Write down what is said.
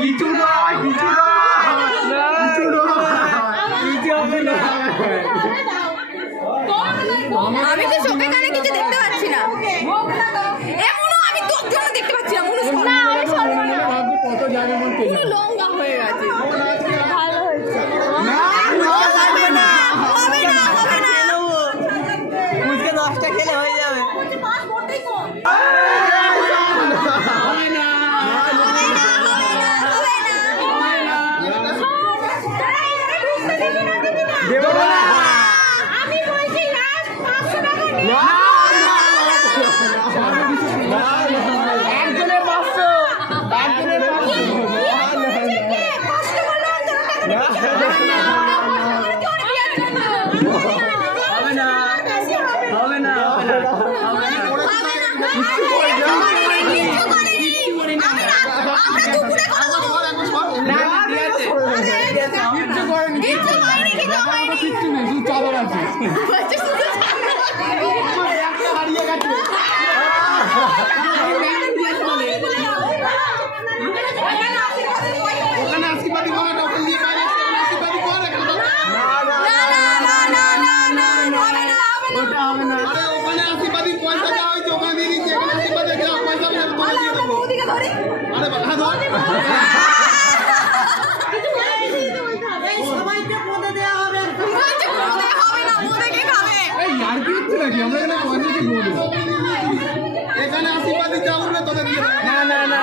কিছু নয়, কিছু হবে না। আমি তো চোখে কানে কিছু দেখতে পাচ্ছি না। এমনও আমি তোর জন্য দেখতে পাচ্ছি না। না আমি কত জায়গা মন পেয়ে যাবে। লঙ্কা হয়ে গেছে। ভালো হয়েছে। না হবে না, হবে না, হবে না। মুঝকে 10টা খেলে হয়ে যাবে। আমি বলছি লাস্ট 500 টাকা একজনের 500, একজনের 500। হবে না, হবে না, হবে না। কিচ্ছু নেই, শুধু চাদর আছে। হারিয়ে গেছে। ওখানে আশীর্বাদী করে না, ওখানে নিয়ে বাইরে আশীর্বাদী করে। ওটা হবে না। আরে ওখানে আশীর্বাদী পয়সা দেওয়া হয়েছে, ওখানে দিয়ে দিচ্ছে। এখানে আশীর্বাদী দেওয়া পয়সা আমি তোমাকে দিয়ে দেবো। আরে বাবা ধর। সবাইকে পদে দেওয়া হবে। এই আর কি হচ্ছে নাকি? আমরা এখানে পয়সা কি বলবো? এখানে আশীর্বাদী যা উঠবে তোদের দিয়ে দেবো। না না না